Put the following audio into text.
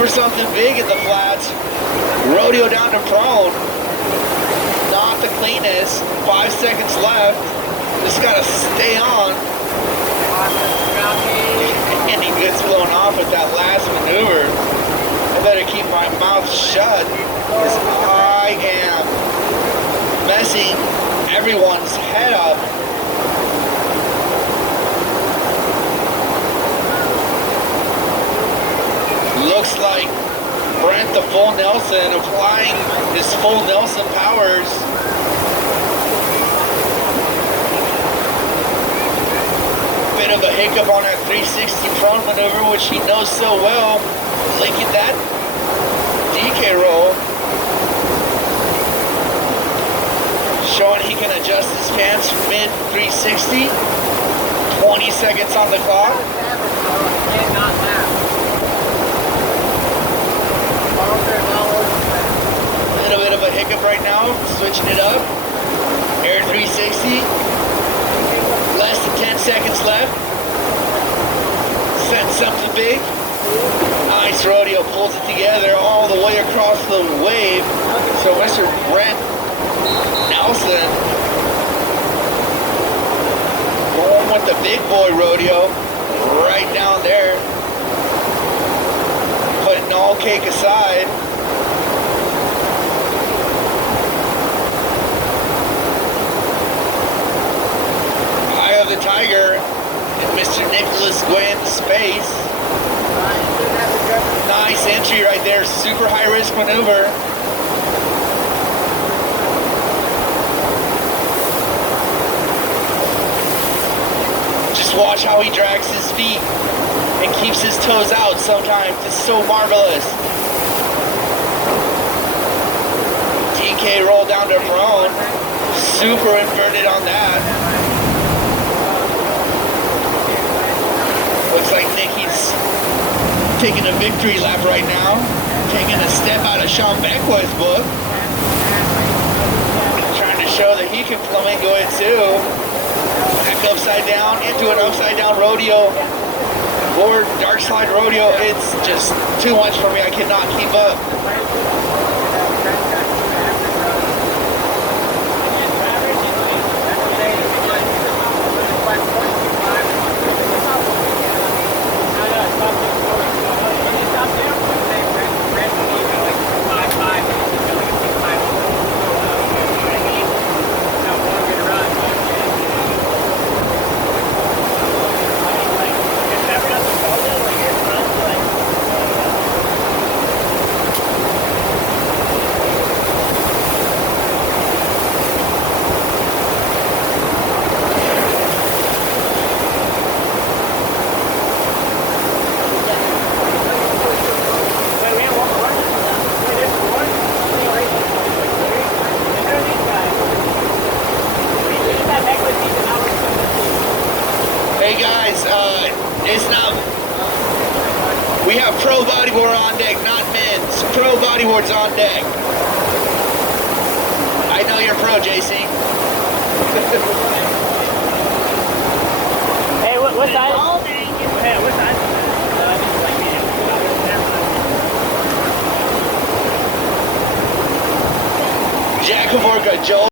for something big in the flats. Rodeo down to prone. Not the cleanest. 5 seconds left. Just gotta stay on. And he gets blown off with that last maneuver. I better keep my mouth shut because I am messing everyone's head up. Looks like Brent the full Nelson applying his full Nelson powers. Bit of a hiccup on that 360 prone maneuver, which he knows so well. Linking that DK roll. Showing he can adjust his pants mid 360. 20 seconds on the clock. A little bit of a hiccup right now, switching it up. Air 360. Less than 10 seconds left. Set something big. Nice rodeo, pulls it together all the way across the wave. So Mr. Brent Nelson going with the big boy rodeo right down there. Putting all cake aside. Eye of the Tiger and Mr. Nicholas Gwynn space. Nice entry right there, super high risk maneuver. Just watch how he drags his feet and keeps his toes out sometimes. It's so marvelous. DK roll down to prone. Super inverted on that. Looks like Nicky's taking a victory lap right now. Taking a step out of Sean Beckwith's book. Trying to show that he can flamingo it too. Back upside down into an upside down rodeo. Or dark slide rodeo. It's just too much for me. I cannot keep up. It's not. We have pro bodyboard on deck, not men's. Pro bodyboard's on deck. I know you're pro, JC. Hey, what size? Hey, what size? Jack of Orca, Joel.